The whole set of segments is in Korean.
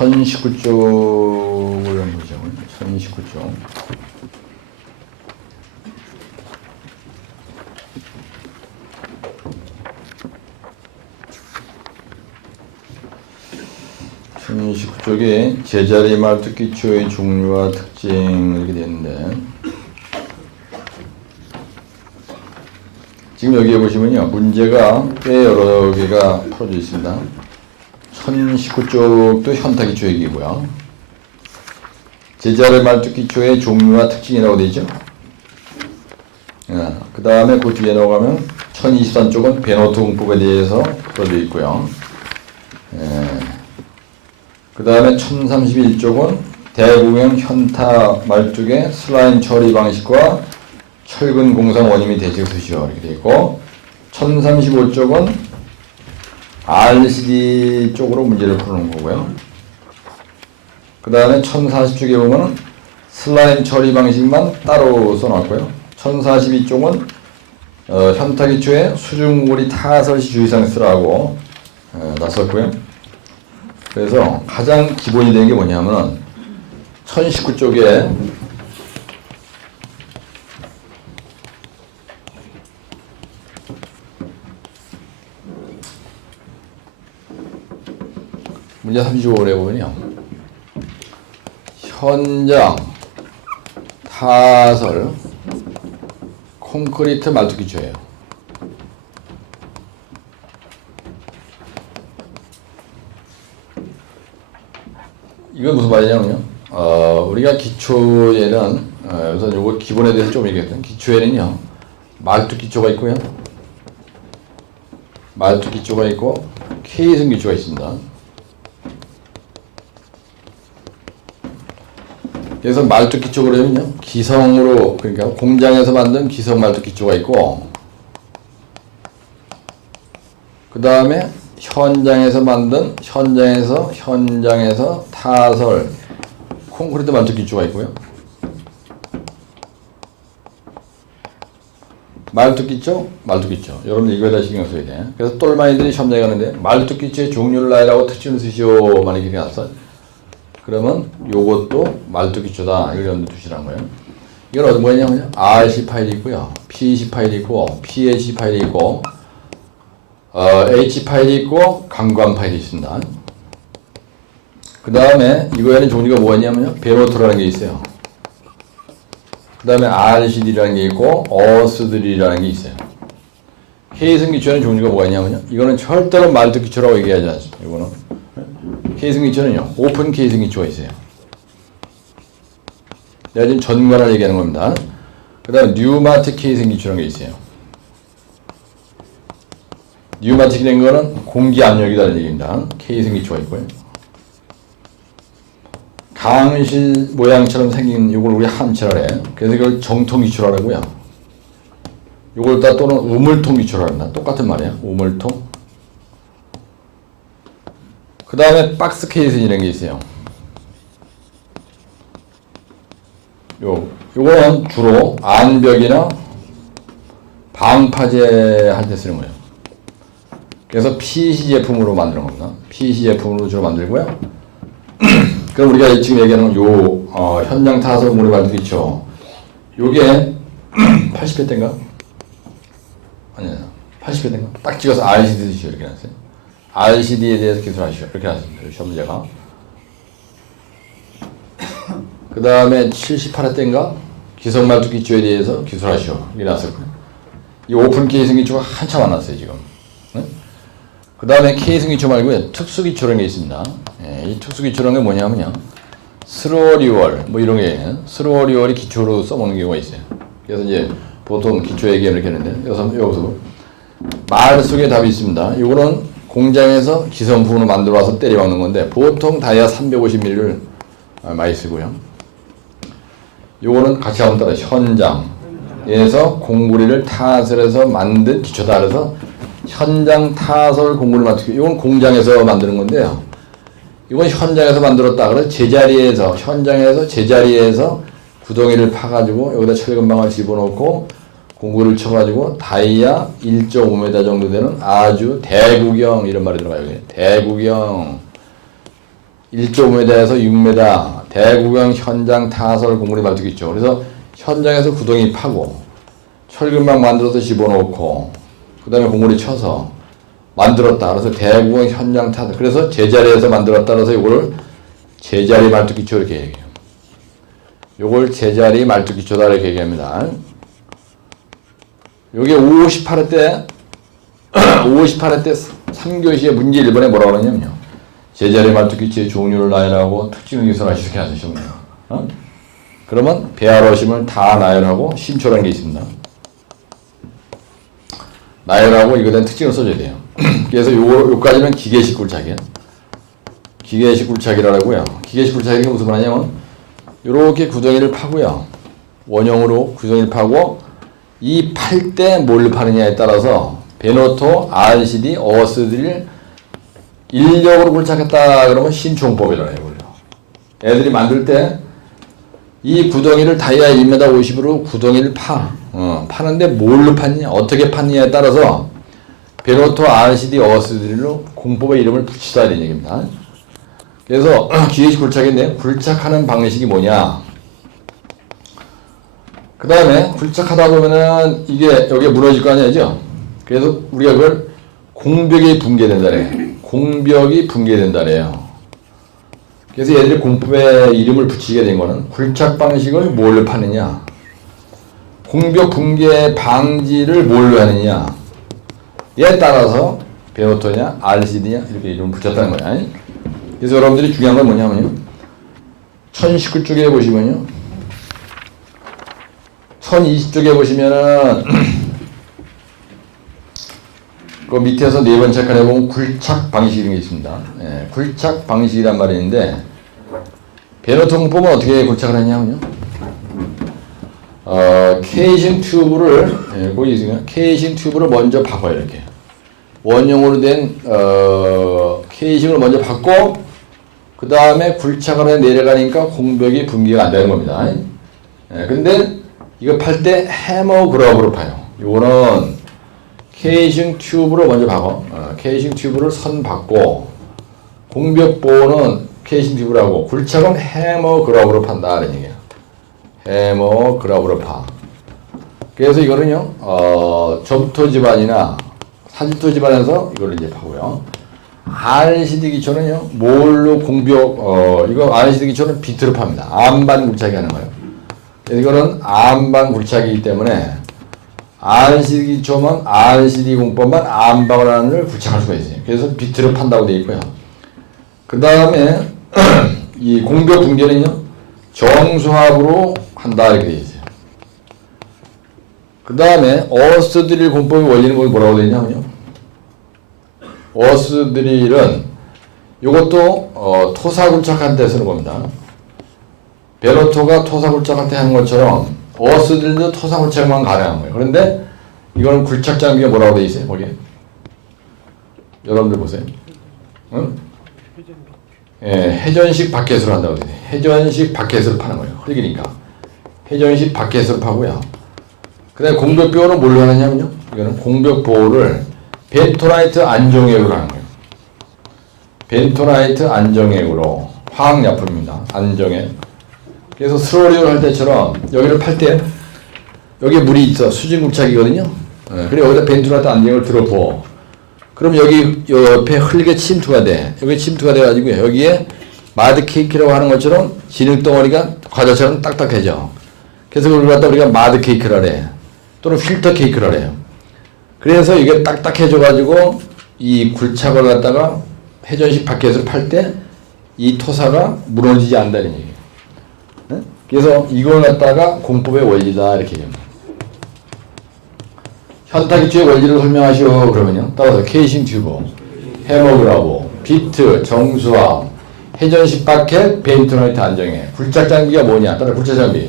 1019쪽을 한번 보자고요. 1019쪽. 쪽에 제자리 말투 기초의 종류와 특징 이렇게 되어 있는데, 지금 여기에 보시면요, 문제가 꽤 여러 개가 풀어져 있습니다. 1019쪽도 현타 기초 얘기고요. 제자리 말투 기초의 종류와 특징이라고 되어 있죠. 그 다음에 그 뒤에 넘어가면 1023쪽은 베노트 공법에 대해서 풀어져 있고요. 그 다음에 1031쪽은 대구경 현타 말뚝의 슬라임 처리 방식과 철근 공상 원인이 대책 수시어 이렇게 되어 있고, 1035쪽은 RCD 쪽으로 문제를 푸는 거고요. 그 다음에 1040쪽에 보면 슬라임 처리 방식만 따로 써놨고요. 1042쪽은 현타 기초에 수중고리 타설시 주의사항 쓰라고 놨었고요. 그래서 가장 기본이 되는 게 뭐냐면 1019쪽에 문제 35번에 보면요, 현장 타설 콘크리트 말뚝 기초예요. 이건 무슨 말이냐면요, 우리가 기초에는, 우선 요거 기본에 대해서 좀 얘기했던, 기초에는요, 말뚝 기초가 있고요, 말뚝 기초가 있고, 케이슨 기초가 있습니다. 그래서 말뚝 기초 그러면요, 기성으로, 그러니까 공장에서 만든 기성 말뚝 기초가 있고, 그 다음에 현장에서 타설 콘크리트 말뚝 기초가 있고요. 말뚝 기초. 여러분들 이거에다 신경 써야 돼. 그래서 똘마니들이 시험 나가는데 말뚝 기초의 종류를 나열하고 특징을 쓰시오 많이 기대 났어. 그러면 요것도 말뚝 기초다. 이걸 염두에 두시라는 거예요. 이건 어떤 거냐면요, RC 파일이 있고요, PEC 파일이 있고, PHC 파일이 있고, H 파일이 있고, 강관 파일이 있습니다. 그 다음에 이거에는 종류가 뭐가 있냐면요, 베노트라는 게 있어요. 그 다음에 RCD라는 게 있고, 어스들이라는 게 있어요. 케이슨 기초에는 종류가 뭐가 있냐면요, 이거는 절대로 말뚝 기초라고 얘기하지 않습니다. 이거는 케이슨 기초는요, 오픈 케이슨 기초가 있어요. 내가 지금 전관을 얘기하는 겁니다. 그 다음에 뉴마틱 케이슨 기초라는 게 있어요. 뉴마틱이라는 거는 공기 압력이라는 얘기입니다. 케이슨 기초가 있고요. 강실 모양처럼 생긴 이걸 우리 함체라 해요. 그래서 이걸 정통 기초라고 하고요. 이걸 또는 우물통 기초라고 합니다. 똑같은 말이에요. 우물통. 그 다음에 박스 케이슨이라는 게 있어요. 요거는 주로 안벽이나 방파제 할 때 쓰는 거예요. 그래서 PEC 제품으로 만드는 겁니다. PEC 제품으로 주로 만들고요. 그럼 우리가 지금 얘기하는 현장 타설 모래 말뚝 기초, 요게 80회 때인가? 아니야, 80회 때인가? 딱 찍어서 RCD 드시오 이렇게 나왔어요. RCD에 대해서 기술하시오 이렇게 나왔습니다. 시험 문제가. 그 다음에 78회 때인가? 기성 말뚝 기초에 대해서 기술하시오 이렇게 나왔었고요. 이 오픈 케이슨 기초가 한참 안 났어요 지금. 네? 그 다음에 케이슨 기초 말고요, 특수 기초라는 게 있습니다. 이 특수 기초라는 게 뭐냐면요, 스로리월 뭐 이런 게 스로리월이 기초로 써먹는 경우가 있어요. 그래서 이제 보통 기초 얘기를 이렇게 하는데, 여기서 말 속에 답이 있습니다. 이거는 공장에서 기성 부분을 만들어서 때려박는 건데, 보통 다이아 350mm를 많이 쓰고요. 요거는 같이 한번 따라, 현장에서 공구리를 타설해서 만든 기초다. 그래서 현장 타설 공구를 맞추기, 이건 공장에서 만드는 건데요, 이건 현장에서 만들었다. 그래서 제자리에서 구덩이를 파가지고 여기다 철근방을 집어넣고 공구를 쳐가지고 다이아 1.5m 정도 되는 아주 대구경, 이런 말이 들어가요. 대구경 1.5m에서 6m 대구경 현장 타설 공구리 말뚝 있죠. 그래서 현장에서 구덩이 파고 철근막 만들어서 집어넣고 그 다음에 공구리 쳐서 만들었다. 그래서 대구경 현장 타설. 그래서 제자리에서 만들었다. 그래서 이거를 제자리 말뚝 기초 이렇게 얘기해요. 요걸 제자리 말뚝 기초다 이렇게 얘기합니다. 요게 58회 때 58회 때 3교시의 문제 1번에 뭐라고 하냐면요. 제자리 말뚝 기초의 종류를 나열하고 특징을 기술하시 이렇게 하시면 돼요. 그러면 배아러심을 다 나열하고 심초라는 게 있습니다. 나열하고 이거에 대한 특징을 써줘야 돼요. 그래서 요까지는 기계식 굴착이에요. 기계식 굴착이라고요. 기계식 굴착이 무슨 말이냐면 요렇게 구덩이를 파고요. 원형으로 구덩이를 파고 이 팔 때 뭘 파느냐에 따라서 베노토, RCD, 어스들을 인력으로 굴착했다 그러면 신총법이라고 해요. 애들이 만들 때 이 구덩이를 다이아 1m 50으로 구덩이를 파는데 뭘로 팠냐, 어떻게 팠느냐에 따라서 베노토, RCD, 어스들로 공법의 이름을 붙이다 이런 얘기입니다. 그래서 기계식 굴착인데 굴착하는 방식이 뭐냐? 그 다음에 굴착하다 보면은 이게 여기가 무너질 거 아니죠? 그래서 우리가 그걸 공벽이 붕괴된다래. 공벽이 붕괴된다래요. 그래서 얘들이 공법에 이름을 붙이게 된 거는 굴착 방식을 뭘로 파느냐? 공벽 붕괴 방지를 뭘로 하느냐? 얘에 따라서 베노토냐, RCD냐 이렇게 이름을 붙였다는 거야. 그래서 여러분들이 중요한 건 뭐냐면요. 1019쪽에 보시면요. 1020쪽에 보시면은 그 밑에서 네 번째 칸에 보면 굴착 방식이라는 게 있습니다. 예, 굴착 방식이란 말이 있는데 베노토 공법은 어떻게 굴착을 하냐면요. 케이싱 튜브를 거기 있으면 케이싱 튜브를 먼저 박아요. 이렇게 원형으로 된 케이싱을 먼저 박고 그 다음에 굴착을 해 내려가니까 공벽이 붕괴가 안 되는 겁니다. 예, 근데 이거 팔 때 해머 그라브로 파요. 요거는 케이싱 튜브를 먼저 박어. 케이싱 튜브를 선 박고 공벽 보호는 케이싱 튜브라고 굴착은 해머 그라브로 판다 이런 얘기야. 해머 그라브로 파. 그래서 이거는요 점토 집안이나 사질토 집안에서 이걸 이제 파고요. RCD 기초는요 뭘로 공벽 이거 RCD 기초는 비트로 팝니다. 암반 굴착이 하는 거예요. 그래서 이거는 암반 굴착이기 때문에 RCD 기초만 RCD 공법만 암방을 하는 걸 굴착할 수가 있어요. 그래서 비트로 판다고 되어 있고요. 그 다음에 이 공벽 붕괴는요 정수합으로 한다 이렇게 되어 있어요. 그 다음에 어스 드릴 공법의 원리는 뭐라고 되어 있냐면요. 어스 드릴은 이것도 토사 굴착할 때 쓰는 겁니다. 베노토가 토사 굴착할 때 하는 것처럼 어스들도 토사 굴착만 가능한 거예요. 그런데 이거는 굴착 장비가 뭐라고 되어 있어요? 거기에 여러분들 보세요. 응? 예, 회전식 바켓으로 한다고 되어 있어요. 회전식 바켓으로 파는 거예요. 흘리니까 회전식 바켓으로 파고요. 그 다음에 공벽 보호는 뭘로 하느냐면요. 이거는 공벽 보호를 벤토나이트 안정액으로 하는 거예요. 벤토나이트 안정액으로 화학약품입니다. 안정액. 그래서 스로리를 할 때처럼 여기를 팔 때 여기에 물이 있어. 수진 굴착이거든요. 그리고 여기다 벤토나이트 안정액을 들어부어. 그럼 여기 옆에 흘리게 침투가 돼. 여기 침투가 돼가지고 여기에 마드 케이크라고 하는 것처럼 진흙 덩어리가 과자처럼 딱딱해져. 그래서 그걸 갖다 우리가 마드 케이크라 그래. 또는 필터 케이크라 그래요. 그래서 이게 딱딱해져가지고 이 굴착을 갖다가 회전식 바켓으로 팔 때 이 토사가 무너지지 않는다는 얘기예요. 네? 그래서 이걸 갖다가 공법의 원리다 이렇게 얘기합니다. 현타기초의 원리를 설명하시오 그러면요. 따라서 케이싱 튜브, 해머그라보, 비트, 정수화, 회전식 바켓, 벤토나이트 안정액. 굴착 장비가 뭐냐? 따라 굴착 장비.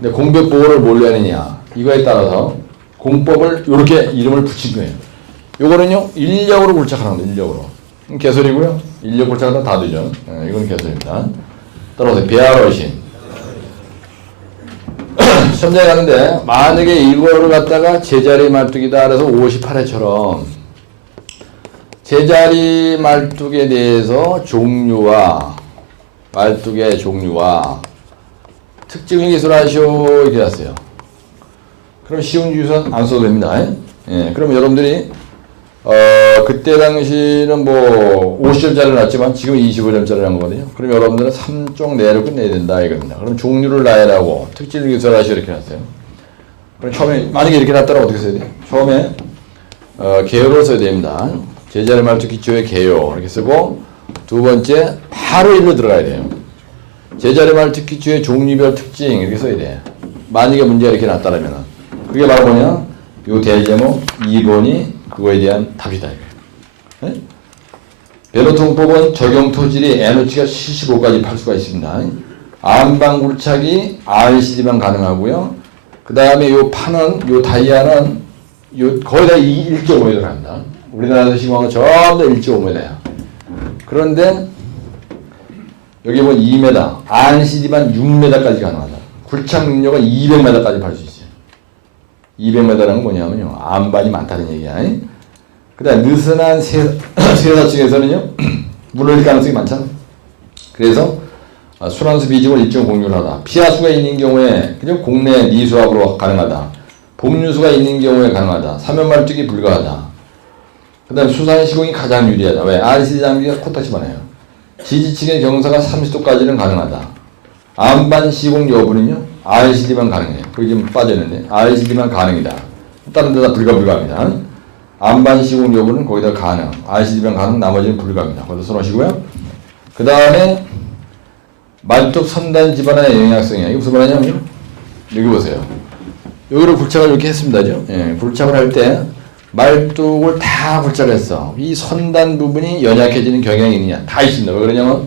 근데 공벽 보호를 뭘로 하느냐? 이거에 따라서 공법을 이렇게 이름을 붙인 거예요. 요거는요 인력으로 굴착하는 거예요. 인력으로. 개설이고요. 인력 굴착하다 다 되죠. 이건 개설입니다. 따라서 배아러신. 시험장에 가는데 만약에 이거를 갖다가 제자리 말뚝이다 그래서 58회처럼 제자리 말뚝에 대해서 종류와 말뚝의 종류와 특징을 기술하시오 이렇게 했어요. 그럼 쉬운 주선 안 써도 됩니다. 예, 그럼 여러분들이 그때 당시는 뭐 50점짜리를 놨지만 지금 25점짜리를 한 거거든요. 그럼 여러분들은 3쪽 내로 끝내야 된다 이겁니다. 그럼 종류를 나열하고 특징을 기술하시오 이렇게 놨어요. 그럼 처음에 만약에 이렇게 놨다면 어떻게 써야 돼요? 처음에 개요를 써야 됩니다. 제자리 말뚝 기초의 개요 이렇게 쓰고 두 번째 바로 일로 들어가야 돼요. 제자리 말뚝 기초의 종류별 특징 이렇게 써야 돼요. 만약에 문제가 이렇게 났다라면 그게 바로 뭐냐? 요 대제목 2번이 그거에 대한 답이다. 네? 배로통법은 적용 토질이 NOC가 75까지 팔 수가 있습니다. 암방 굴착이 RCD만 가능하고요. 그 다음에 요 판은 요 다이아는 요 거의 다 1.5m 합니다. 우리나라에서 시공한 거 전부 다 1.5m야. 그런데 여기 보면 2m, RCD만 6m까지 가능하다. 굴착 능력은 200m까지 팔 수 있어요. 200m라는 건 뭐냐면요. 암반이 많다는 얘기야. 그 다음 느슨한 세사층에서는요. 물을 가능성이 많잖아. 그래서 순환수 비중을 일정 공유를 하다. 피하수가 있는 경우에 그죠? 공내 미수압으로 가능하다. 복류수가 있는 경우에 가능하다. 사면말뚝이 불가하다. 그 다음 수산 시공이 가장 유리하다. 왜? RCD 장비가 코딱지만 해요. 지지층의 경사가 30도까지는 가능하다. 암반 시공 여부는요. RCD만 가능해요. 거기 지금 빠졌는데 RCD만 가능이다. 다른 데다 불가합니다. 암반 시공 여부는 거기다 가능. RCD만 가능, 나머지는 불가합니다. 거기서 손하시고요. 그 다음에 말뚝 선단 집안의 영향성이야. 이거 무슨 말이냐면 여기 보세요. 여기를 굴착을 이렇게 했습니다. 예, 굴착을 할 때 말뚝을 다 굴착했어. 이 선단 부분이 연약해지는 경향이 있느냐? 다 있습니다. 왜 그러냐면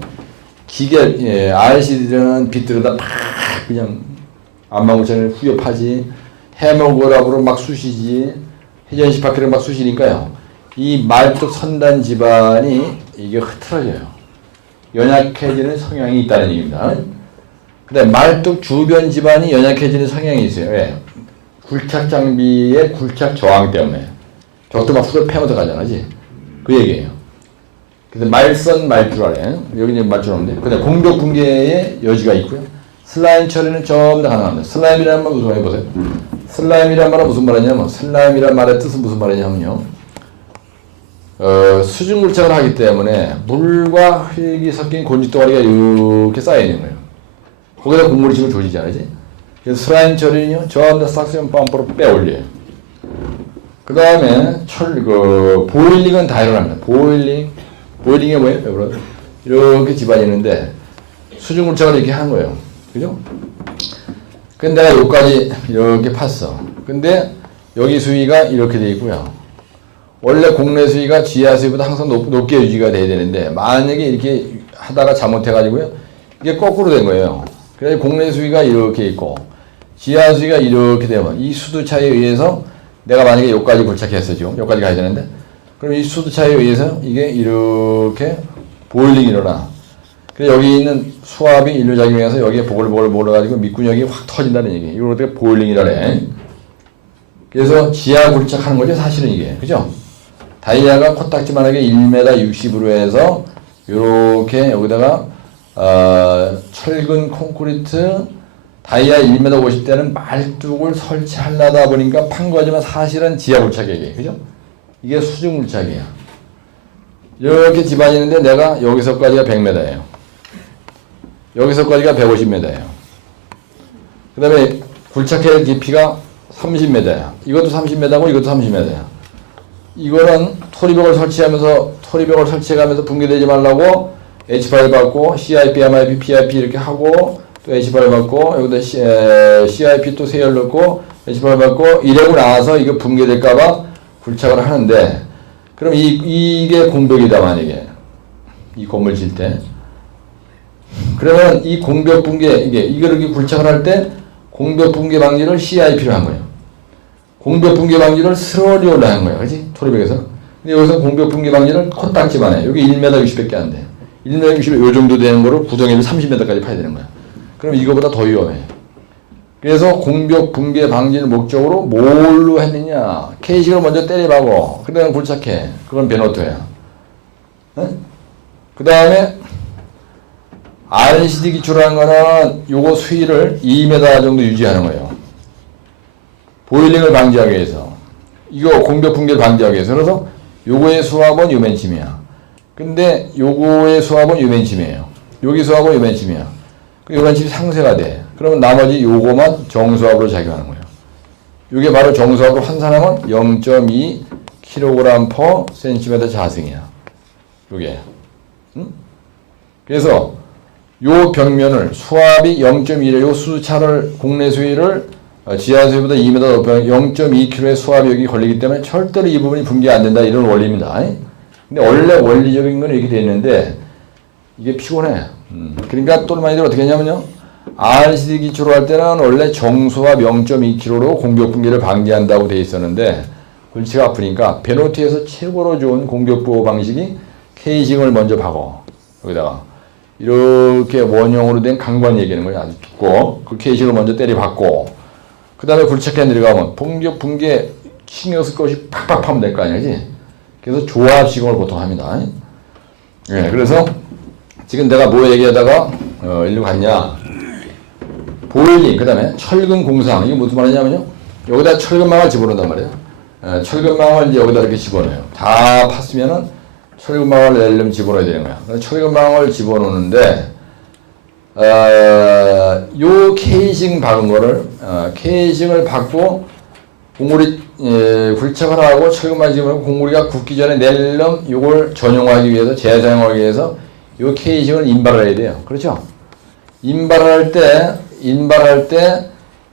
기계, 예, RCD는 비트로다 막 그냥 안마구처럼 후협하지, 해머그랍으로 막 쑤시지, 회전식 바퀴를 막 쑤시니까요. 이 말뚝 선단 집안이 이게 흐트러져요. 연약해지는 성향이 있다는 얘기입니다. 근데 말뚝 주변 집안이 연약해지는 성향이 있어요. 왜? 굴착 장비의 굴착 저항 때문에. 벽도 막 후려 패면서 가잖아지. 그 얘기예요. 그래서 말선 말줄아래. 여기 이제 말줄 없는데. 근데 공격 붕괴의 여지가 있고요. 슬라임 처리는 전부 다 가능합니다. 슬라임이라는 말 무슨 말 해보세요. 슬라임이란 말은 무슨 말이냐면, 슬라임이란 말의 뜻은 무슨 말이냐면요. 수중 굴착을 하기 때문에 물과 흙이 섞인 곤지 덩어리가 이렇게 쌓여 있는 거예요. 거기다 국물이 지금 조지잖아요. 그래서 슬라임 처리는요, 전부 다 싹스면 빰뽀로 빼 올려요. 그 다음에 보일링은 다 일어납니다. 보일링이 뭐예요? 여러분? 이렇게 집안이 있는데, 수중 굴착을 이렇게 한 거예요. 그죠? 근데 내가 여기까지 이렇게 팠어. 근데 여기 수위가 이렇게 돼 있고요. 원래 공내 수위가 지하 수위보다 항상 높게 유지가 돼야 되는데, 만약에 이렇게 하다가 잘못해가지고요. 이게 거꾸로 된 거예요. 그래서 공내 수위가 이렇게 있고, 지하 수위가 이렇게 되면, 이 수도 차이에 의해서 내가 만약에 여기까지 굴착했어, 지금. 여기까지 가야 되는데, 그럼 이 수도 차이에 의해서 이게 이렇게 보일링이 일어나. 그래서 여기 있는 수압이 인류작용해서 여기에 보글보글 몰아가지고 밑근육이 확 터진다는 얘기. 이걸 어떻게 보일링이라래. 그래서 지하 굴착하는 거죠, 사실은 이게. 그죠? 다이아가 코딱지만하게 1m 60으로 해서 요렇게 여기다가 철근 콘크리트 다이아 1m 50대는 말뚝을 설치하려다 보니까 판 거지만 사실은 지하 굴착이에요. 그죠? 이게 수중 굴착이야. 이렇게 집안이 있는데 내가 여기서까지가 100m예요. 여기서까지가 150m예요. 그 다음에 굴착해야 깊이가 30m야. 이것도 30m고 이것도 30m야. 이거는 토리벽을 설치해가면서 붕괴되지 말라고 H8 받고 CIP, MIP, PIP 이렇게 하고 또 H8 받고 여기다 CIP 또 세열 넣고 H8 받고 이러고 나서 이거 붕괴될까봐 굴착을 하는데 그럼 이게 공벽이다 만약에 이 건물 질 때 그러면 이 공벽 붕괴 이걸 이렇게 굴착을 할 때 공벽 붕괴 방지를 CIP로 한 거예요. 공벽 붕괴 방지를 스로리올로 한 거예요. 그렇지? 토리벽에서. 근데 여기서 공벽 붕괴 방지를 코딱지만 해. 여기 1m 60밖에 안 돼. 1m 60이 요 정도 되는 거로 구덩이를 30m까지 파야 되는 거야. 그럼 이거보다 더 위험해. 그래서 공벽 붕괴 방지를 목적으로 뭘로 했느냐. K식을 먼저 때려박고 그 다음에 굴착해. 그건 베노토야. 그 다음에 RCD 기초라는 거는 요거 수위를 2m 정도 유지하는 거예요. 보일링을 방지하기 위해서. 이거 공벽 붕괴를 방지하기 위해서. 그래서 요거의 수압은 요만큼이야. 근데 요거의 수압은 요만큼이에요. 여기 수압은 요만큼이야. 요만큼이 상쇄가 돼. 그러면 나머지 요거만 정수압으로 작용하는 거예요. 요게 바로 정수압으로 환산하면 0.2 kg/cm 자승이야. 요게. 그래서 요 벽면을 수압이 0.1에 요 수차를 국내 수위를 지하 수위보다 2m 높여 0.2kg의 수압이 여기 걸리기 때문에 절대로 이 부분이 붕괴 안 된다 이런 원리입니다. 근데 원래 원리적인 건 이렇게 돼 있는데 이게 피곤해. 그러니까 똘마니들 어떻게 했냐면요. RCD 기초로 할 때는 원래 정수압 0.2kg로 공격 붕괴를 방지한다고 돼 있었는데 골치가 아프니까 베노트에서 최고로 좋은 공격 보호 방식이 케이징을 먼저 박어. 여기다가 이렇게 원형으로 된 강관 얘기하는 거예요. 아주 두꺼워. 그 케이징을 먼저 때려 박고 그 다음에 굴착해 내려가면 공격 붕괴 신경 쓸 것이 팍팍 파면 될 거 아니지. 그래서 조합 시공을 보통 합니다. 예, 그래서 지금 내가 뭐 얘기하다가 일로 갔냐. 보일링, 그 다음에 철근 공상. 이게 무슨 말이냐면요. 여기다 철근망을 집어넣는단 말이에요. 철근망을 이제 여기다 이렇게 집어넣어요. 다 팠으면은 철근망을 내려면 집어넣어야 되는 거야. 철근망을 집어넣는데, 요 케이징 박은 거를, 케이징을 박고, 공구리, 굴착을 하고 철근망을 집어넣고 공구리가 굳기 전에 낼름 요걸 전용하기 위해서, 재사용하기 위해서 요 케이징을 인발을 해야 돼요. 그렇죠? 인발할 때,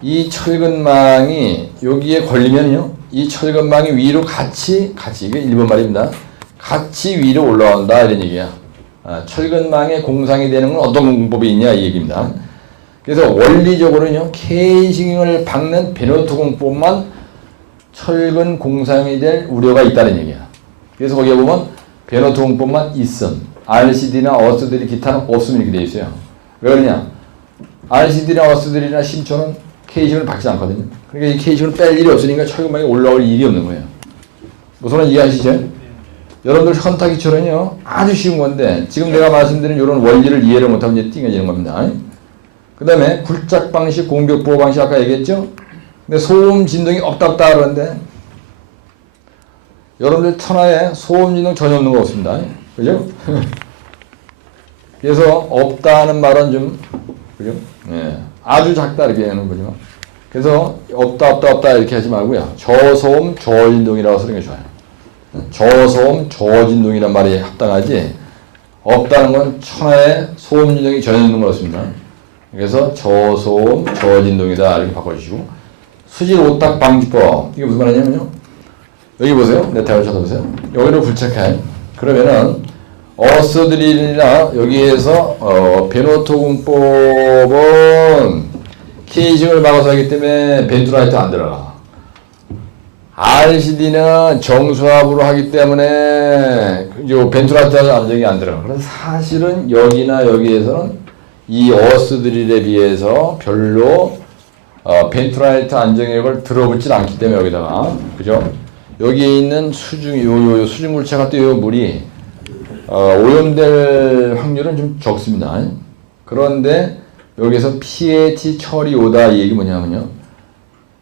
이 철근망이 여기에 걸리면요, 이 철근망이 위로 같이, 이게 일본 말입니다. 같이 위로 올라온다, 이런 얘기야. 철근망에 공상이 되는 건 어떤 공법이 있냐, 이 얘기입니다. 그래서 원리적으로는요, 케이징을 박는 베노트 공법만 철근 공상이 될 우려가 있다는 얘기야. 그래서 거기에 보면 베노트 공법만 있음. RCD나 어스들이 기타는 없음 이렇게 돼 있어요. 왜 그러냐? RCD나 어스들이나 심초는 케이징을 박지 않거든요. 그러니까 이 케이징을 뺄 일이 없으니까 철근망이 올라올 일이 없는 거예요. 무슨 말인지 이해하시죠? 여러분들 현타 기초는요 아주 쉬운 건데 지금 내가 말씀드린 이런 원리를 이해를 못하면 이제 띵해지는 겁니다. 그 다음에 굴착 방식, 공격 보호 방식 아까 얘기했죠? 근데 소음 진동이 없다 그러는데 여러분들 천하에 소음 진동 전혀 없는 거 없습니다. 그죠? 그래서 없다는 말은 좀 그죠? 네. 아주 작다 이렇게 하는 거죠. 그래서 없다 이렇게 하지 말고요. 저소음 저진동이라고 쓰는 게 좋아요. 저소음 저진동이란 말이 합당하지 없다는 건 천하에 소음 진동이 전혀 없는 거 없습니다. 그래서 저소음 저진동이다 이렇게 바꿔주시고 수질 오딱 방지법 이게 무슨 말이냐면요. 여기 보세요. 네타를 쳐다보세요. 여기를 굴착해. 그러면은 어스드릴이나 여기에서 베노트 공법은 케이징을 막아서 하기 때문에 벤트라이트 안 들어가. RCD는 정수압으로 하기 때문에 벤트라이트 안정이 안 들어가. 그래서 사실은 여기나 여기에서는 이 어스드릴에 비해서 별로 벤트라이트 안정액을 들어붙질 않기 때문에 여기다가 그죠? 여기에 있는 수중 수중굴착 같은 요 물이 오염될 확률은 좀 적습니다. 그런데 여기서 PAT 처리 오다 이 얘기 뭐냐면요.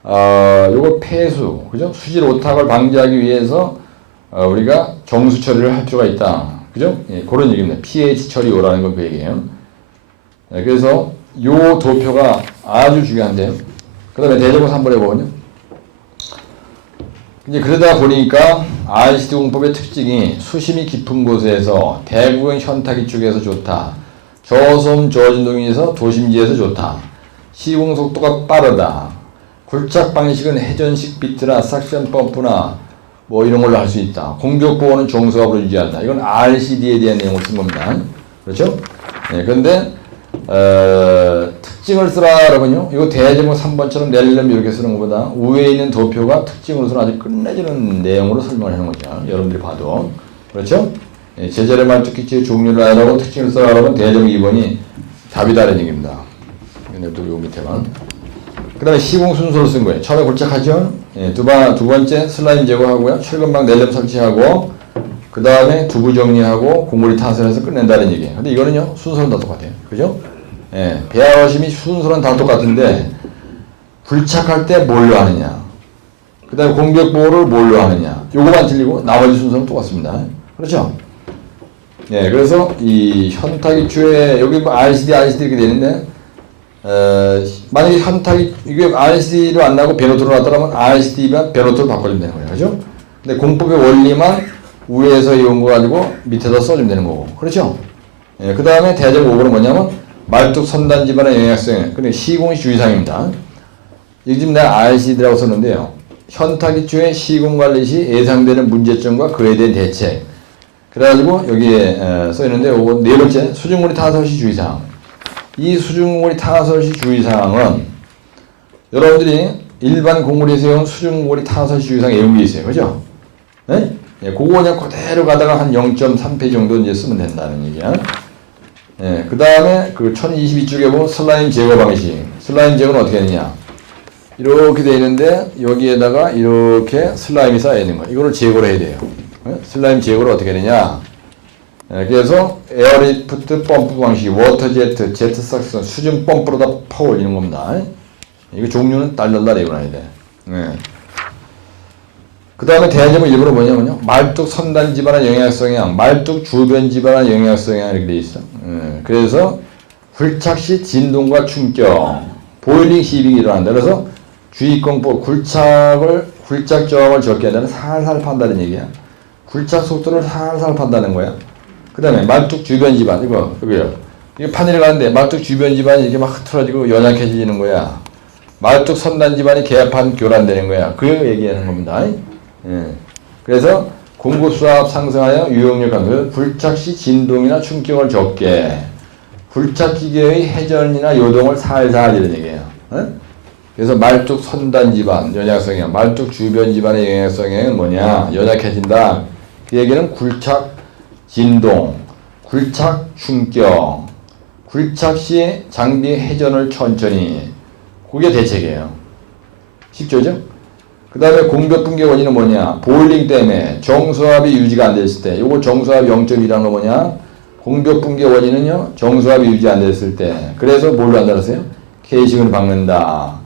요거 폐수, 그죠? 수질 오탁을 방지하기 위해서 우리가 정수 처리를 할 필요가 있다. 그죠? 예, 그런 얘기입니다. PAT 처리 오라는 건 그 얘기예요. 네, 그래서 요 도표가 아주 중요한데요. 그 다음에 대적으로 한번 해보면요. 이제 그러다 보니까 RCD 공법의 특징이 수심이 깊은 곳에서 대구경 현타기 쪽에서 좋다. 저소음 저진동에서 도심지에서 좋다. 시공 속도가 빠르다. 굴착 방식은 회전식 비트나 삭션 펌프나 뭐 이런 걸로 할 수 있다. 공격 보호는 정수압으로 유지한다. 이건 RCD에 대한 내용을 쓴 겁니다. 그렇죠? 네, 그런데 특징을 쓰라 그러면요. 이거 대제목 3번처럼 낼름 이렇게 쓰는 것보다 위에 있는 도표가 특징으로서는 아주 끝내주는 내용으로 설명을 하는 거죠. 여러분들이 봐도. 그렇죠? 예, 제자리 말뚝기체 종류를 알아보고 특징을 쓰라 그러면 대제목 2번이 답이다라는 얘기입니다. 또 요 밑에만. 그 다음에 시공 순서를 쓴 거예요. 처음에 굴착하죠. 예, 두 번째 슬라임 제거하고요. 철근방 낼름 설치하고 그 다음에 두부 정리하고 공구리 타설해서 끝낸다는 얘기예요. 근데 이거는요, 순서는 다 똑같아요. 그죠? 예, 배아심이 순서는 다 똑같은데, 불착할 때 뭘로 하느냐. 그 다음에 공격보호를 뭘로 하느냐. 요거만 틀리고, 나머지 순서는 똑같습니다. 그렇죠? 예, 그래서 이 현타기초에, 여기 뭐 RCD 이렇게 되는데, 만약에 현타기, 이게 RCD로 안 나고 베노트로 나왔더라면 RCD만 베노트로 바꿔주면 되는 거예요. 그죠? 근데 공법의 원리만 위에서 이온 거 가지고 밑에다 써주면 되는 거고. 그렇죠? 예, 그 다음에 대적 5번은 뭐냐면, 말뚝 선단 집안의 영향성. 근데 시공이 주의사항입니다. 이게 지금 내가 RCD라고 썼는데요. 현타기초의 시공 관리 시 예상되는 문제점과 그에 대한 대책. 그래가지고 여기에 써있는데, 요거 네 번째, 수중거리 타설 시 주의사항. 이 수중거리 타설 시 주의사항은 여러분들이 일반 공고리에서 외운 수중거리 타설 시 주의사항 외운 게 있어요. 그죠? 네? 예, 그거 그냥 그대로 가다가 한 0.3페이지 정도 이제 쓰면 된다는 얘기야. 예, 그 다음에 그 1022쪽에 보면 슬라임 제거 방식. 슬라임 제거는 어떻게 하느냐. 이렇게 되어 있는데 여기에다가 이렇게 슬라임이 쌓여 있는 거야. 이거를 제거를 해야 돼요. 예? 슬라임 제거를 어떻게 하느냐. 예, 그래서 에어리프트 펌프 방식, 워터 제트, 제트 삭션, 수중 펌프로다 퍼 올리는 겁니다. 이거 종류는 딸달달 외워놔야 돼. 예. 그 다음에 대안제목 일부러 뭐냐면요. 말뚝 선단 집안의 영향성향, 말뚝 주변 집안의 영향성향 이렇게 돼 있어. 그래서 굴착 시 진동과 충격, 보일링 시빙이 일어난다. 그래서 주의공법, 굴착 저항을 적게 한다는 살살 판다는 얘기야. 굴착 속도를 살살 판다는 거야. 그 다음에 말뚝 주변 집안, 여기요. 이게 판을 가는데 말뚝 주변 집안이 이렇게 막 흐트러지고 연약해지는 거야. 말뚝 선단 집안이 개판 교란되는 거야. 그 얘기하는 겁니다. 예. 그래서 공구수압 상승하여 유용력 감소, 굴착 시 진동이나 충격을 적게, 굴착 기계의 회전이나 요동을 살살 이런 얘기예요. 예? 그래서 말뚝 선단 집안 연약성이야. 말뚝 주변 집안의 영향성은 뭐냐? 연약해진다. 그 얘기는 굴착 진동, 굴착 충격, 굴착 시 장비 회전을 천천히. 그게 대책이에요. 쉽죠죠? 그 다음에 공급 붕괴 원인은 뭐냐? 보일링 때문에 정수압이 유지가 안 됐을 때, 요거 정수압 0.2라는 거 뭐냐? 공급 붕괴 원인은요, 정수압이 유지 안 됐을 때. 그래서 뭘로 한다 그랬어요? 케이싱을 박는다.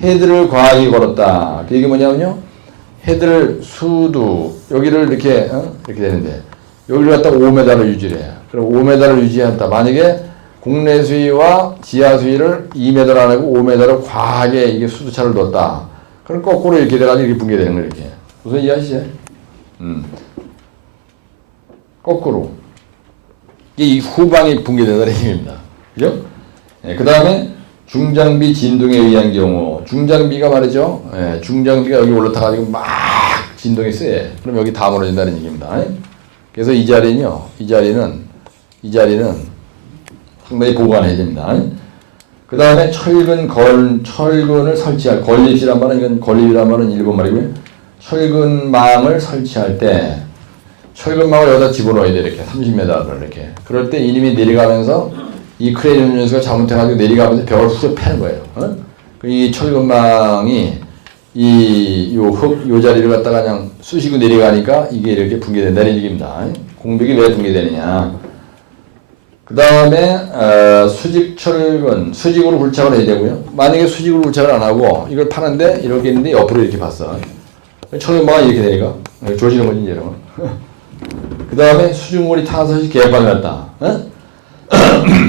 헤드를 과하게 걸었다. 그 얘기 뭐냐면요, 헤드를 수두, 여기를 이렇게, 이렇게 되는데, 여기를 갖다가 5m를 유지를 해요. 그럼 5m를 유지한다. 만약에 국내 수위와 지하 수위를 2m 안 하고 5m를 과하게 이게 수두차를 뒀다. 그럼 거꾸로 이렇게 돼가지고 이렇게 붕괴되는 거예요, 이렇게. 무슨 이해하시죠? 거꾸로. 이 후방이 붕괴된다는 얘기입니다. 그죠? 예, 그 다음에 중장비 진동에 의한 경우. 중장비가 말이죠. 예, 중장비가 여기 올라타가지고 막 진동이 세. 그럼 여기 다 무너진다는 얘기입니다. 그래서 이 자리는요, 이 자리는 상당히 보관해야 됩니다. 그 다음에 철근을 설치할, 건립이란 말은, 이건 건립이란 말은 일본 말이고요. 철근망을 설치할 때, 철근망을 여기다 집어넣어야 돼, 이렇게. 30m를 이렇게. 그럴 때 이님이 내려가면서, 이 크레인 운전수가 잘못해가지고 내려가면서 벽을 후려 패는 거예요. 이 철근망이, 요 자리를 갖다가 그냥 쑤시고 내려가니까 이게 이렇게 붕괴된다는 얘기입니다. 공백이 왜 붕괴되느냐. 그 다음에 수직으로 굴착을 해야 되고요. 만약에 수직으로 굴착을 안 하고 이걸 파는데 이렇게 있는데 옆으로 이렇게 봤어. 철근망이 이렇게 되니까 조지는 거지 이제 이러면. 그 다음에 수중고리 타설시 개판을 했다.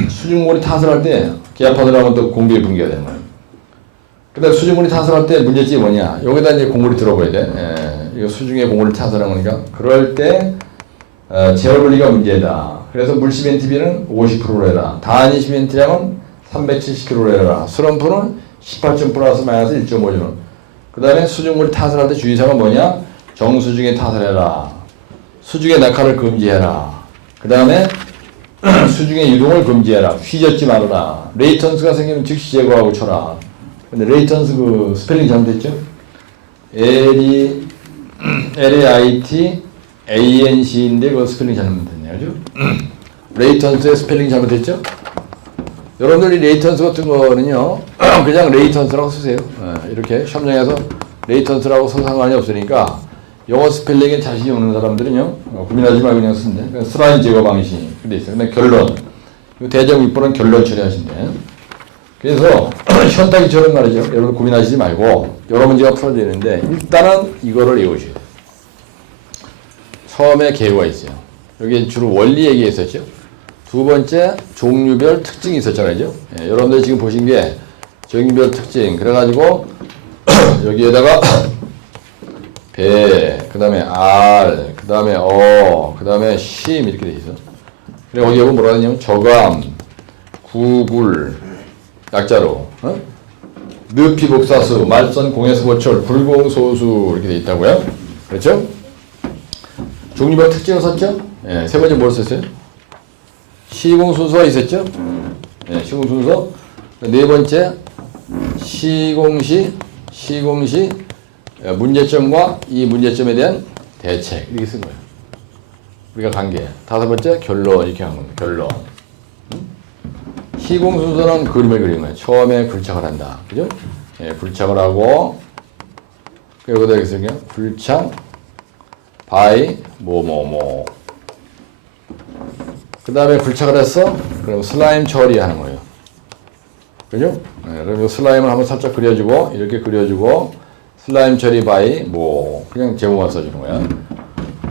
수중고리 타설할 때 개판을 하면 또 공백이 붕괴가 되는 거예요. 그 다음에 수중고리 타설할 때 문제점이 뭐냐. 여기다 이제 공고리 들어봐야 돼. 이거 수중에 공고리 타설하는 거니까. 그럴 때 제어 분리가 문제다. 그래서 물시멘트비는 50%로 해라. 단위 시멘트량은 370kg로 해라. 수럼프는 18점 플러스 마이너스 1.5점. 그 다음에 수중물이 타설할 때 주의사항은 뭐냐? 정수중에 타설해라. 수중의 낙하를 금지해라. 그 다음에 수중의 유동을 금지해라. 휘젓지 말아라. 레이턴스가 생기면 즉시 제거하고 쳐라. 근데 레이턴스 그 스펠링 잘못됐죠? L-A-I-T ANC인데 그 스펠링 잘못됐네요. 그죠? 레이턴스의 스펠링 잘못됐죠? 여러분들이 레이턴스 같은 거는요, 그냥 레이턴스라고 쓰세요. 이렇게 시험장에서 레이턴스라고 써 상관이 없으니까 영어 스펠링에 자신이 없는 사람들은요, 고민하지 말고 그냥 쓰는데, 슬라임 제거 방식이 돼 있어요. 근데 결론. 대정 윗부는 결론 처리하신대. 그래서, 현타기처럼 말이죠. 여러분 고민하시지 말고, 여러 문제가 풀어져야 되는데, 일단은 이거를 외우셔야 돼요. 처음에 개요가 있어요. 여기 주로 원리 얘기했었죠. 두 번째, 종류별 특징이 있었잖아요. 예, 여러분들 지금 보신 게 종류별 특징. 그래가지고, 여기에다가, 배, 그 다음에 알, 그 다음에 그 다음에 심 이렇게 돼 있어. 그리고 거기 여기 뭐라 하냐면 저감, 구불, 약자로, 늪이 복사수, 말선, 공해수, 보철, 불공소수 이렇게 돼 있다고요. 그렇죠? 종류별 특징을 썼죠? 예, 세 번째 뭘 썼어요? 시공순서가 있었죠? 예, 시공순서. 네 번째, 시공시, 문제점과 이 문제점에 대한 대책 이렇게 쓴 거예요. 우리가 관계. 다섯 번째 결론 이렇게 한 겁니다. 결론. 시공 순서는 그림을 그리는 거예요. 처음에 굴착을 한다. 그죠? 예, 굴착을 하고 그리고 여기서 그냥 굴착 by 뭐뭐뭐. 그 다음에 굴착을 했어. 그럼 슬라임 처리하는 거예요. 그죠? 예, 그럼 슬라임을 한번 살짝 그려주고 이렇게 그려주고. 슬라임 처리 바이 그냥 제목만 써주는 거야.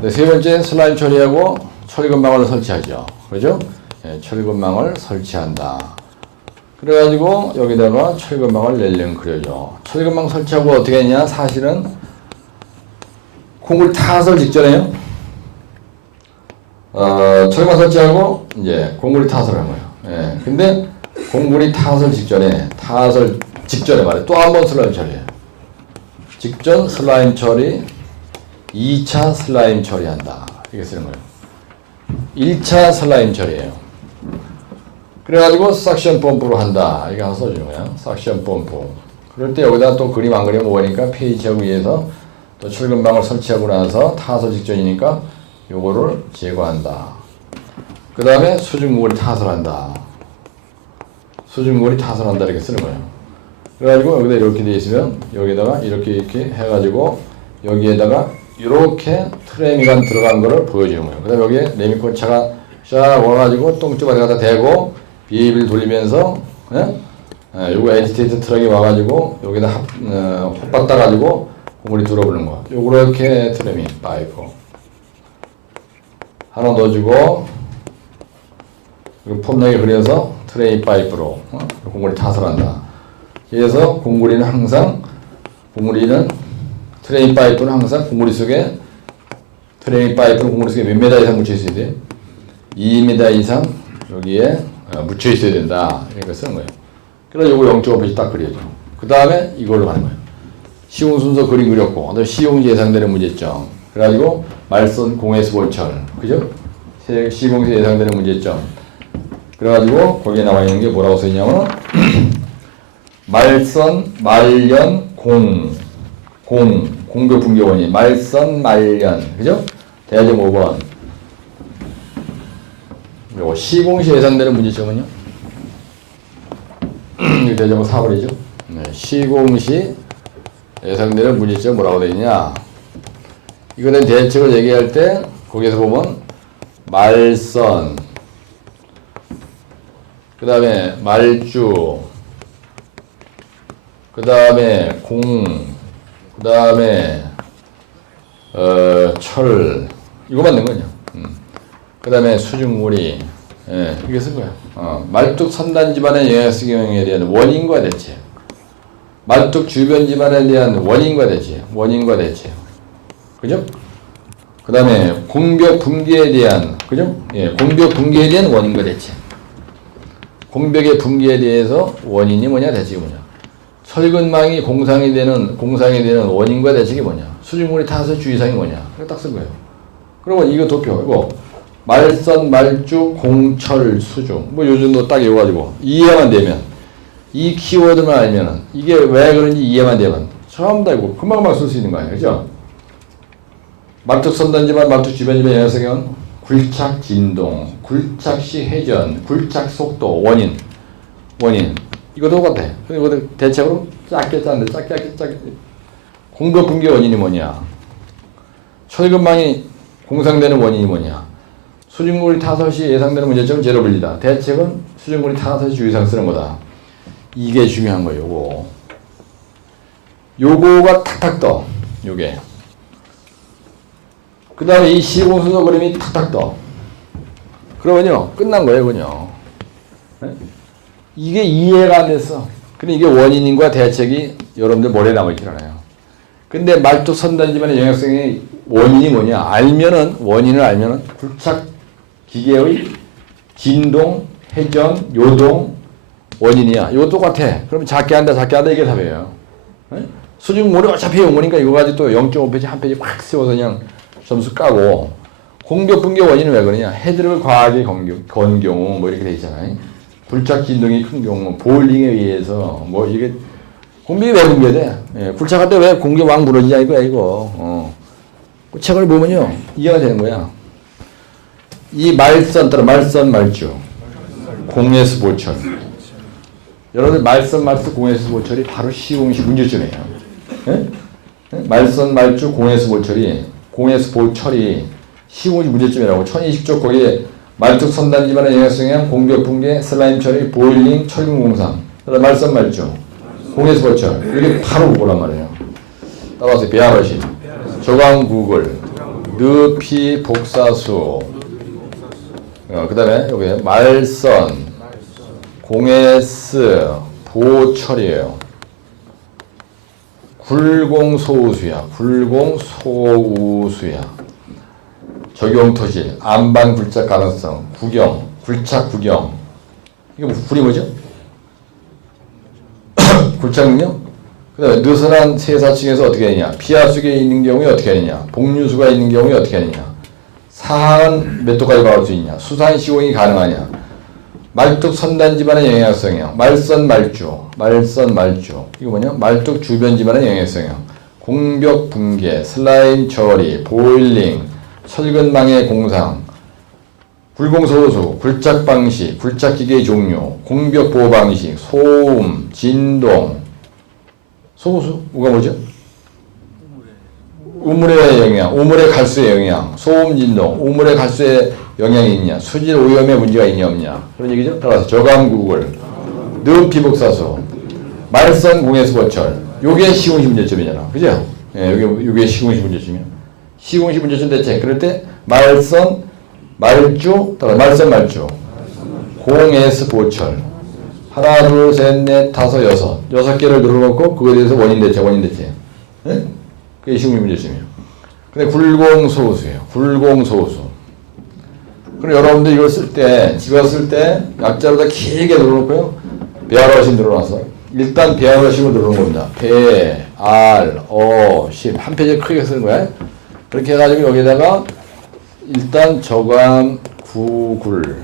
네, 세 번째 슬라임 처리하고 철근망을 설치하죠. 그죠? 예, 철근망을 설치한다. 그래가지고 여기다가 철근망을 낼령 그려줘. 철근망 설치하고 어떻게 했냐? 사실은 콩을 타설 직전에요. 철근망 설치하고 이제 공구리 타설을 한 거예요. 예, 근데 공구리 타설 직전에 말이야. 또 한 번 슬라임 처리해. 직전 슬라임 처리, 2차 슬라임 처리한다. 이렇게 쓰는 거예요. 1차 슬라임 처리예요. 그래가지고 삭션 펌프로 한다. 이렇게 하나 써주는 거야. 삭션 펌프. 그럴 때 여기다 또 그림 안 그리면 뭐하니까 페이지하고 위에서 또 철근방을 설치하고 나서 타설 직전이니까 요거를 제거한다. 그 다음에 수증물이 타설한다. 수증물이 타설한다. 이렇게 쓰는 거예요. 그래가지고 여기다 이렇게 돼 있으면 여기다가 이렇게 해가지고 여기에다가 이렇게 트레미가 들어간 거를 보여주는 거예요. 그 다음에 여기에 레미콘차가 쫙 와가지고 똥집안에 갖다 대고 비입을 돌리면서 요거 에지테이트 트럭이 와가지고 여기다 헛박 따가지고 고물이 들어오는 거. 요렇게 트레미 파이프 하나 넣어주고 그리고 폼나게 그려서 트레이 파이프로 고물이 타설한다. 그래서 공구리는 트레이 파이프는 항상 공구리 속에 트레이 파이프는 공구리 속에 몇 미터 이상 묻혀 있어야 돼? 2m 이상 여기에 묻혀 있어야 된다. 이렇게 쓰는 거예요. 그래서 요거 0.5페이지 딱 그려줘. 그 다음에 이걸로 하는 거예요. 시공 순서 그림 그렸고, 그다음에 시공시 예상되는 문제점. 그래가지고 말선 공해수 볼철. 그죠? 시공시 예상되는 문제점. 그래가지고 거기에 나와 있는 게 뭐라고 써있냐면 말선, 말년, 공교 분교원이 말선, 말년, 그죠? 대화점 5번. 요거 시공시 예상되는 문제점은요? 이 대화점 4번이죠? 네, 시공시 예상되는 문제점 뭐라고 되어 있냐? 이거는 대책을 얘기할 때 거기에서 보면 말선, 그 다음에 말주, 그 다음에 그 다음에 철 이거 맞는 거죠. 그 다음에 수증물이 이렇게 쓴 거야. 말뚝 선단 집안의 영양성에 대한 원인과 대체, 말뚝 주변 집안에 대한 원인과 대체, 그죠? 그 다음에 공벽 붕괴에 대한, 그죠? 예, 공벽 붕괴에 대한 원인과 대체. 공벽의 붕괴에 대해서 원인이 뭐냐, 대책이 뭐냐. 철근망이 공상이 되는 원인과 대책이 뭐냐. 수증물이 타서 주의사항이 뭐냐. 이거 딱 쓴 거예요. 그러면 이거 도표, 이거. 말선, 말주, 공철, 수중. 뭐 요즘도 딱 이거가지고. 이해만 되면. 이 키워드만 알면은. 이게 왜 그런지 이해만 되면. 처음 다 이거 금방금방 쓸 수 있는 거 아니에요. 그죠? 말뚝 선단지만, 말뚝 주변지만 영향성은 굴착 진동, 굴착 시 회전, 굴착 속도, 원인. 이거 똑같아. 그리고 대책으로 짧게. 공벽 붕괴 원인이 뭐냐? 철근망이 공상되는 원인이 뭐냐? 수증물이 타설 시 예상되는 문제점은 제로 분리다. 대책은 수증물이 타설 시 주의사항 쓰는 거다. 이게 중요한 거예요. 요거. 요거가 탁탁 떠. 요게. 그 다음에 이 시공순서 그림이 탁탁 떠. 그러면요. 끝난 거예요. 그냥. 네? 이게 이해가 안 됐어. 근데 이게 원인과 대책이 여러분들 머리에 남아있질 않아요. 근데 말뚝 선단지만의 영역성의 원인이 뭐냐? 원인을 알면은 굴착 기계의 진동, 회전, 요동 원인이야. 이거 똑같아. 그러면 작게 한다 이게 답이에요. 네? 수직물이 어차피 영문이니까 이거 가지고 또 0.5페이지 한 페이지 확 세워서 그냥 점수 까고 공격 붕괴 원인은 왜 그러냐? 헤드를 과하게 건 경우 뭐 이렇게 돼 있잖아요. 굴착 진동이 큰 경우 보일링에 의해서 뭐 이게 공격이 왜 붕괴돼? 예, 굴착할 때 왜 공격 왕 무너지냐 이거. 그 책을 보면요 이해가 되는 거야. 이 말선 말주 공예수 보철. 여러분들 말선 말주 공예수 보철이 바로 시공식 문제점이에요. 예? 말선 말주 공예수 보철이 시공식 문제점이라고 1020쪽 거기에 말뚝 선단지만의 영역성형 공격 붕괴 슬라임 처리 보일링 철근 공상 그다음 말선 말주 공예수 보철 이게 바로 그거란 말이에요. 따라서 배아러시 저강 구글 느피 복사수 그 다음에 여기 말선 공예스 보철이에요. 굴공소우수야. 적용토실, 안반 굴착 가능성, 굴착 구경. 이게 굴이 뭐죠? 굴착 능력? 그 다음에 느슨한 세사층에서 어떻게 하느냐? 피하수에 있는 경우에 어떻게 하느냐? 복류수가 있는 경우에 어떻게 하느냐? 사항은 몇 도까지 박을 수 있냐? 수산 시공이 가능하냐? 말뚝 선단 지반의 영향성형, 말선 말주. 이거 뭐냐? 말뚝 주변 지반의 영향성형, 공벽 붕괴, 슬라임 처리, 보일링, 철근망의 공상, 굴공소수, 굴착 방식, 굴착 기계의 종류, 공벽 보호 방식, 소음, 진동, 소음수 뭐가 뭐죠? 우물의 영향, 우물의 갈수의 영향, 소음 진동, 우물의 갈수의 영향이 있냐, 수질 오염의 문제가 있냐 없냐 그런 얘기죠. 따라서 저감 구글, 늪피복사수, 말선 공예수 보철, 요게 시공식 문제점이잖아, 그죠? 예, 요게 시공식 문제점이야. 시공식 문제점 대책. 그럴 때 말선 말주, 말선 말주, 공예수 보철. 하나, 둘, 셋, 넷, 다섯, 여섯 개를 눌러놓고 그거에 대해서 원인 대책. 네? 그게 시공식 문제점이에요. 근데 굴공소수예요. 그럼 여러분들 이걸 쓸 때, 집에 쓸 때 약자로다 길게 눌러놓고요. 배아러심 눌러놔서 일단 배아러심을 누르는 겁니다. 배아러심 한 페이지 크게 쓰는 거야. 그렇게 해가지고 여기다가 일단 저감 구글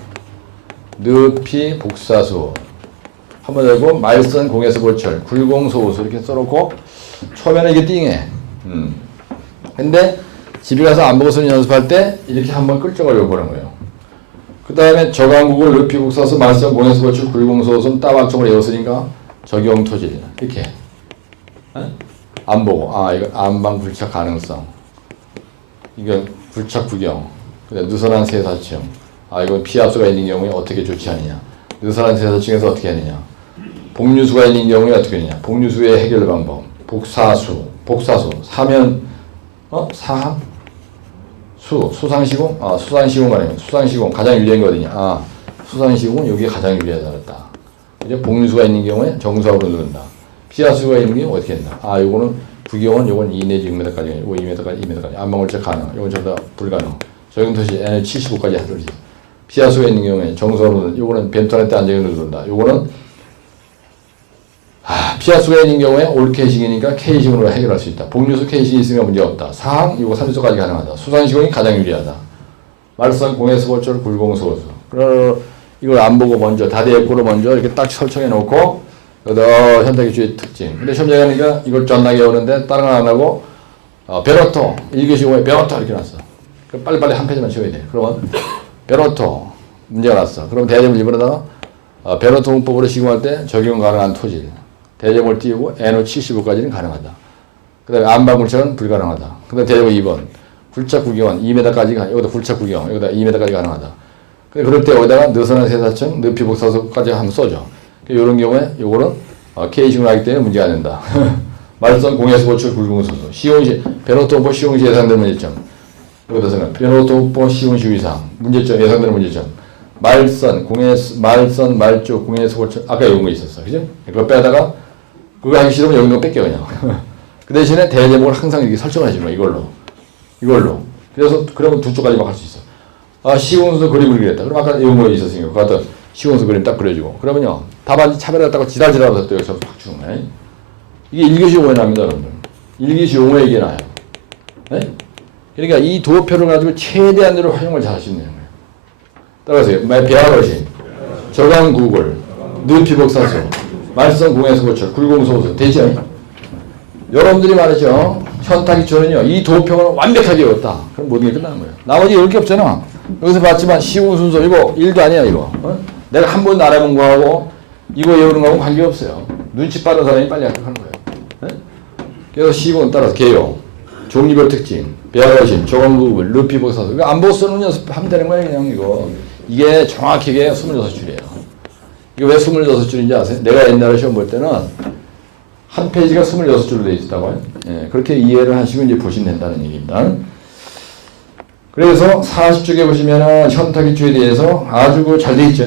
늪이 복사수 한번 열고 말선 공예수 보철 굴공소수 이렇게 써놓고 초면에 이게 띵해. 근데 집에 가서 안 보고 쓰는 연습할 때 이렇게 한번 끌적거려 보는 거예요. 그 다음에 저강국을 늪이 복사수 말선 공예수 보철 굴공소수 따박종을 외웠으니까 적용토질 이렇게 안 보고 이거 안방 굴착 가능성 이거 굴착 구경 느슨한 세사층 이건 피압수가 있는 경우에 어떻게 조치하느냐 느슨한 세사층에서 어떻게 하느냐 복류수가 있는 경우에 어떻게 하느냐 복류수의 해결 방법 복사수 사면 사항 수상시공 수상시공 말이에요. 수상시공 가장 유리한 게 어디냐 수상시공은 여기에 가장 유리하다 그랬다. 이제 복류수가 있는 경우에 정수압으로 누른다. 피하수가 있는 경우 어떻게 한다. 요거는 구경은 요건 2 내지 6m까지 요거 2m까지 안방울짝 가능 요건 전부 다 불가능. 적용토시 N 75까지 하든지 피하수가 있는 경우에 정수압으로 누른다. 요거는 벤턴에 때 안정을 누른다. 요거는 피하수가 있는 경우에 올 K식이니까 K식으로 해결할 수 있다. 복류수 K식이 있으면 문제 없다. 사항 이거 3수까지 가능하다. 수상시공이 가장 유리하다. 말선 공예수 보철 굴공소수. 이걸 안 보고 먼저 다대역구로 먼저 이렇게 딱 설정해 놓고 여기다 현대기초의 특징. 근데 시험 제가니까 이걸 전나게 오는데 다른 건 안 하고 베로토 1교시 5에 베로토 이렇게 났어. 빨리빨리 한 페이지만 채워야 돼. 그러면 베로토 문제가 났어. 그럼 대점을 입으로다가 베로토 문법으로 시공할 때 적용 가능한 토질. 대점을 띄우고 NO 75까지는 가능하다. 그 다음에 안방굴착은 불가능하다. 그 다음에 대점 2번 굴착 구경은 2m까지 여기다 굴착 구경 여기다 2m까지 가능하다. 근데 그럴 때 여기다가 느슨한 세사층 늪이 복사소까지 한번 써줘. 이런 경우에 요거는 K식으로 하기 때문에 문제가 안 된다. 말선 공해수 보출 굵은 소수 시온시 베노토포 시온시 예상되는 문제점. 여기다 쓰는 베노토포 시온시 위상 문제점 예상되는 문제점. 말선 공해수 말선 말쪽 공해수 보출 아까 이런 거 있었어. 그죠? 그거 빼다가 그거 하기 싫으면 여기 거 뺄게 그냥. 그 대신에 대제목을 항상 이렇게 설정을 해주는 거야. 이걸로. 그래서 그러면 두 쪽까지 막 할 수 있어. 아 시온수 그림을 그렸다. 그럼 아까 이런 거 있었으니까 그거 갖다 시온수 그림 딱 그려주고 그러면요 답안지 차별했다가 지랄지랄하면서 또 여기서 확 주는 거야. 이게 1교시 용어에 나옵니다 여러분들. 1교시 용어에 이게 나와요. 네? 그러니까 이 도표를 가지고 최대한으로 활용을 잘 하시면 되는 거예요. 따라가세요. 배아러신 저강구글 늪이복사수 말선 공해수 보철 굴공소수 되죠? 여러분들이 말이죠. 현타기초는요. 이 도표는 완벽하게 외웠다. 그럼 모든 게 끝나는 거예요. 나머지 10개 없잖아. 여기서 봤지만 시공 순서 이거 1도 아니야 이거. 내가 한 번도 알아본 거하고 이거 외우는 거하고 관계없어요. 눈치 빠른 사람이 빨리 합격하는 거예요. 네? 그래서 시공은 따라서 개요. 종류별 특징, 배아러신, 조건구글, 늪이복사수 이거 안보 쓰는 연습하면 되는 거예요. 그냥 이거. 이게 정확하게 26줄이에요. 이거 왜 26줄인지 아세요? 내가 옛날에 시험 볼 때는 한 페이지가 26줄로 되어 있었다고요. 예, 그렇게 이해를 하시고 이제 보시면 된다는 얘기입니다. 그래서 40쪽에 보시면은 현타기초에 대해서 아주 잘 되어 있죠.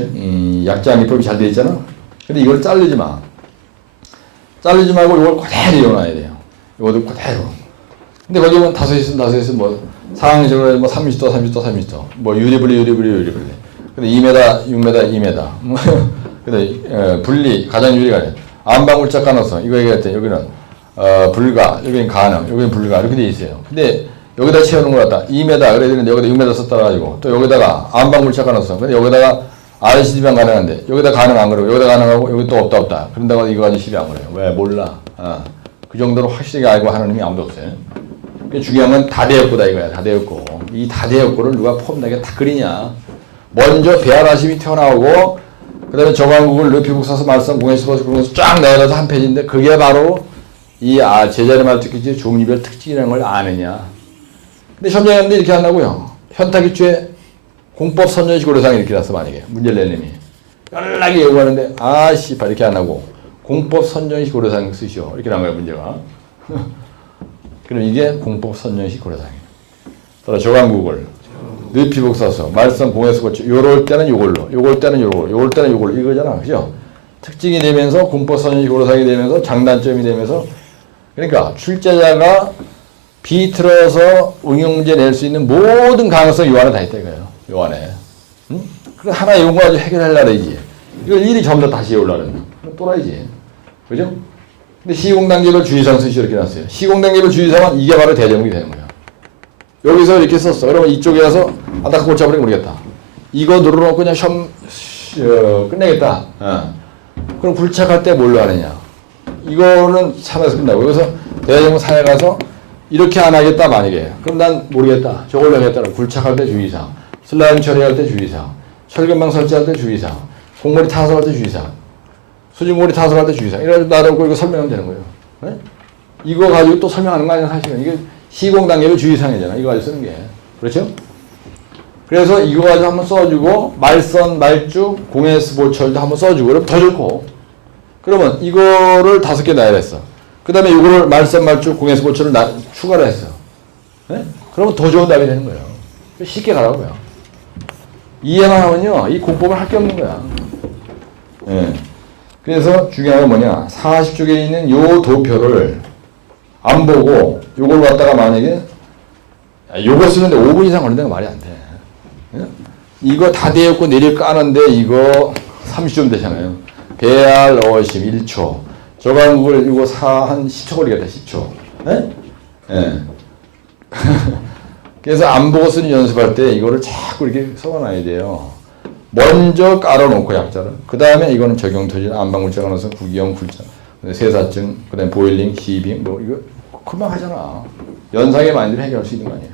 약자항의법이 잘 되어 있잖아. 근데 이걸 자르지 마. 자르지 말고 이걸 그대로 이어놔야 돼요. 이것도 그대로. 근데 거기 보면 다섯 있으면 뭐 상황적으로 뭐 30도, 30도, 30도. 뭐 유리분리. 근데 2m, 6m, 2m. 근데 분리, 가장유리가 돼. 안방울짝 가능성 이거 얘기할 때 여기는 불가, 여기는 가능, 여기는 불가 이렇게 돼 있어요. 근데 여기다 채우는 걸 갖다 2m 그래야 되는데 여기다 6m 썼다 가지고 또 여기다가 안방울짝 가능성 근데 여기다가 RCD방 가능한데 여기다 가능 안 그러고 여기다 가능하고 여기 또 없다 그런다고 이거 가지고 시비 안 그래요. 왜? 몰라. 그 정도로 확실하게 알고 하는 놈이 아무도 없어요. 중요한 건 다대역고다 이거야. 다대역고. 이 다대역고를 누가 폼나게 다 그리냐. 먼저 배아라심이 튀어나오고 그 다음에 저강국을 늪이복사수 말선 공해수 그런 것을 쫙 내려서 한 페이지인데 그게 바로 이 제자리 말특기지 종류별 특징이라는 걸 아느냐. 근데 현장인데 이렇게 한다고요. 현타기초에 공법 선전식 고려상 이렇게 나서 만약에 문제를 내님이 연락이 요구하는데 씨발 이렇게 안 하고 공법 선전식 고려상 쓰시오 이렇게 나온 거예요 문제가. 그럼 이게 공법 선전식 고려상이에요. 따라 저강국을 늪이복사수, 말선 공해수 고쳐 요럴 때는 요걸로, 요럴 때는 요걸로, 요럴 때는 요걸로 이거잖아. 그죠? 특징이 되면서 공법 선전식 고려상이 되면서 장단점이 되면서 그러니까 출제자가 비틀어서 응용제 낼 수 있는 모든 가능성이 요 안에 다 있다 이거예요. 요 안에. 응? 그래 하나 이런 거 가지고 해결하려고 이지. 이걸 일이 전부 다 다시 해오려는 또라이지. 그죠? 근데 시공단계별 주의사항 쓰시 이렇게 놨어요. 시공단계별 주의사항은 이게 바로 대제목이 되는 거야. 여기서 이렇게 썼어. 그러면 이쪽에 가서 딱 골 잡으니까 모르겠다. 이거 눌러놓고 그냥 시험 끝내겠다. 그럼 굴착할 때 뭘로 하느냐. 이거는 산에서 끝나고 여기서 대제목 산에 가서 이렇게 안 하겠다 만약에. 그럼 난 모르겠다. 저걸로 하겠다. 굴착할 때 주의사항. 슬라임 처리할 때 주의사항. 철근망 설치할 때 주의사항. 공머리 타설할 때 주의사항. 수직머리 타설할 때 주의사항. 이래가지고 나르고 이거 설명하면 되는 거예요. 네? 이거 가지고 또 설명하는 거 아니야 사실은. 이게 시공단계별 주의사항이잖아. 이거 가지고 쓰는 게. 그렇죠? 그래서 이거 가지고 한번 써주고 말선, 말죽, 공해수 보철도 한번 써주고 그러면 더 좋고 그러면 이거를 5개 놔야 됐어. 그 다음에 이거를 말선, 말죽, 공해수 보철을 추가를 했어. 네? 그러면 더 좋은 답이 되는 거예요. 쉽게 가라고요. 이해만 하면요. 이 공법을 할 게 없는 거야. 네. 그래서 중요한 건 뭐냐. 40쪽에 있는 요 도표를 안 보고 요걸 갖다가 만약에 요거 쓰는데 5분 이상 걸린다는 거 말이 안 돼. 예? 이거 다 되었고 내릴 까는데 이거 30점 되잖아요. 배알 어심 1초. 저강국을 이거 한 10초 걸리겠다. 10초. 예? 예. 그래서 안 보고 쓰는 연습할 때 이거를 자꾸 이렇게 써놔야 돼요. 먼저 깔아놓고 약자를. 그 다음에 이거는 적용토질, 안방물자가 넣어서 구기형, 굴자, 세사증, 그 다음에 보일링, 히빙, 뭐 이거 금방 하잖아. 연상의 마인드를 해결할 수 있는 거 아니에요.